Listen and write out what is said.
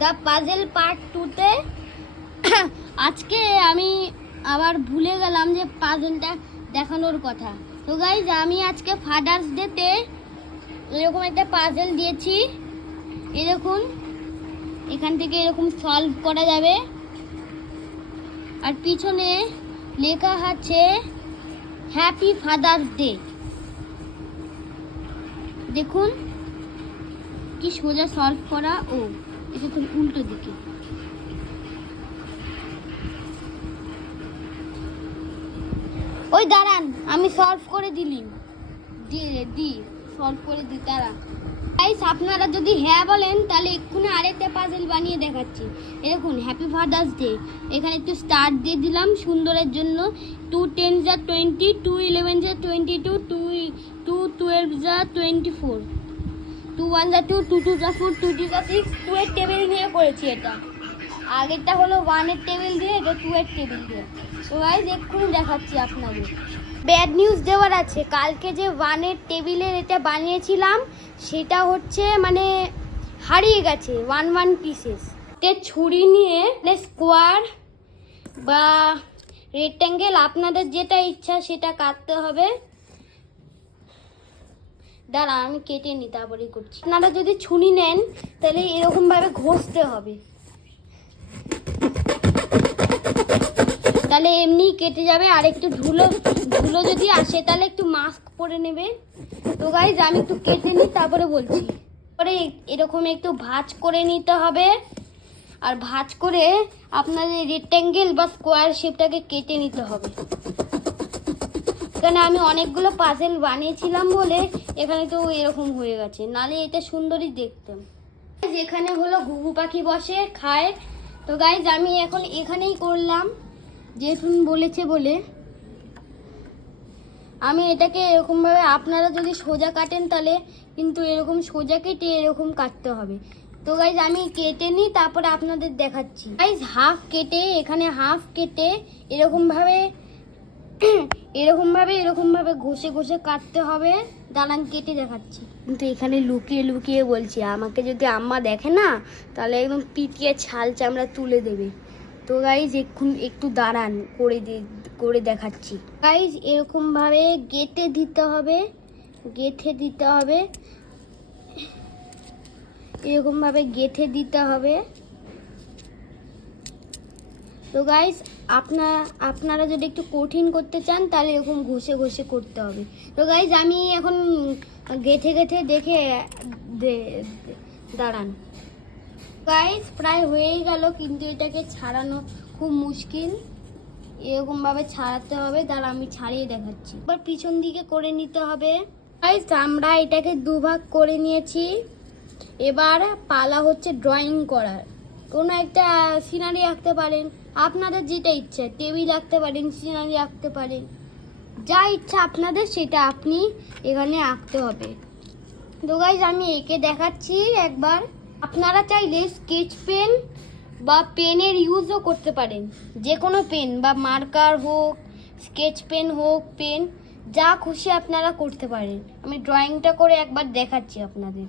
The puzzle part 2-তে আজকে আমি আবার ভুলে গেলাম যে পাজেলটা দেখানোর কথা। তো গাইজ, আমি আজকে ফাদার্স ডেতে এরকম একটা পাজেল দিয়েছি। এই দেখুন, এখান থেকে এরকম সলভ করা যাবে, আর পিছনে লেখা আছে হ্যাপি ফাদার্স ডে। দেখুন কি সোজা সলভ করা। ও এটা তো উল্টো দিকে। ওই দাঁড়ান, আমি সলভ করে সলভ করে দিই দাঁড়া। গাইস, আপনারা যদি হ্যাঁ বলেন তাহলে এক্ষুনি আরেকটা পাজেল বানিয়ে দেখাচ্ছি। দেখুন, হ্যাপি ফাদার্স ডে। এখানে একটু স্টার দিয়ে দিলাম সুন্দরের জন্য। 2 10 যা 20, 2 11 যা 22, 2 12 যা 24, 2 1 যা 2, 2 2 যা 4, 2 2 যা 6। 2 এর টেবিল নিয়ে করেছি এটা। আগেরটা হলো 1 এর টেবিল দিয়ে, এটা 2 এর টেবিল দিয়ে। তো গাইস, এক্ষুনি দেখাচ্ছি আপনাদের। ব্যাড নিউজ দেওয়ার আছে। কালকে যে 1 এর টেবিলের এটা বানিয়েছিলাম সেটা হচ্ছে মানে হারিয়ে গেছে 1 পিসেস। ছুরি নিয়ে স্কোয়ার বা রেক্ট্যাঙ্গেল আপনাদের যেটা ইচ্ছা সেটা কাটতে হবে। দাঁড়া, আমি কেটে নিই তারপরে করছি। আপনারা যদি ছুরি নেন তাহলে এরকমভাবে ঘষতে হবে, তাহলে এমনি কেটে যাবে। আর একটু ধুলো যদি আসে তাহলে একটু মাস্ক পরে নেবে। তো গাইজ, আমি একটু কেটে নিই তারপরে বলছি। পরে এরকম একটু ভাঁজ করে নিতে হবে, আর ভাঁজ করে আপনাদের রেক্ট্যাঙ্গেল বা স্কোয়ার শেপটাকে কেটে নিতে হবে। এখানে আমি অনেকগুলো পাজেল বানিয়েছিলাম বলে এখানে তো এরকম হয়ে গেছে, নালে এটা সুন্দরই দেখতাম। এখানে হলো ঘুঘু পাখি বসে খায়। তো গাইজ, আমি এখন এখানেই করলাম যেহেতু বলেছে বলে। আমি এটাকে এরকমভাবে, আপনারা যদি সোজা কাটেন তাহলে কিন্তু এরকম সোজা কেটে এরকম কাটতে হবে। তো গাইজ, আমি কেটে নিই তারপরে আপনাদের দেখাচ্ছি। গাইজ, এখানে হাফ কেটে এরকমভাবে ঘষে ঘষে কাটতে হবে। দাঁড়ান, কেটে দেখাচ্ছি। কিন্তু এখানে লুকিয়ে বলছি, আমাকে যদি আম্মা দেখে না তাহলে একদম পিটিয়ে ছাল চামড়া তুলে দেবে। তো গাইজ, একটু দাঁড়ান, করে দেখাচ্ছি। গাইজ, এরকমভাবে গেঁথে দিতে হবে, এরকমভাবে গেঁথে দিতে হবে। তো গাইজ, আপনারা যদি একটু কঠিন করতে চান তাহলে এরকম ঘষে ঘষে করতে হবে। তো গাইজ, আমি এখন গেঁথে দেখে দাঁড়ান। গাইজ, প্রায় হয়েই গেল, কিন্তু এটাকে ছাড়ানো খুব মুশকিল। এরকমভাবে ছাড়াতে হবে। দাঁড়া, আমি ছাড়িয়ে দেখাচ্ছি। এবার পিছন দিকে করে নিতে হবে। গাইজ, আমরা এটাকে দুভাগ করে নিয়েছি। এবার পালা হচ্ছে ড্রয়িং করার। কোনো একটা সিনারি আঁকতে পারেন, আপনাদের যেটা ইচ্ছা। টেবিল আঁকতে পারেন, সিনারি আঁকতে পারেন, যা ইচ্ছা আপনাদের সেটা আপনি এখানে আঁকতে হবে। তো গাইজ, আমি এঁকে দেখাচ্ছি একবার। আপনারা চাইলে স্কেচ পেন বা পেনের ইউজও করতে পারেন। যে কোনো পেন বা মার্কার হোক, স্কেচ পেন হোক, পেন যা খুশি আপনারা করতে পারেন। আমি ড্রয়িংটা করে একবার দেখাচ্ছি আপনাদের।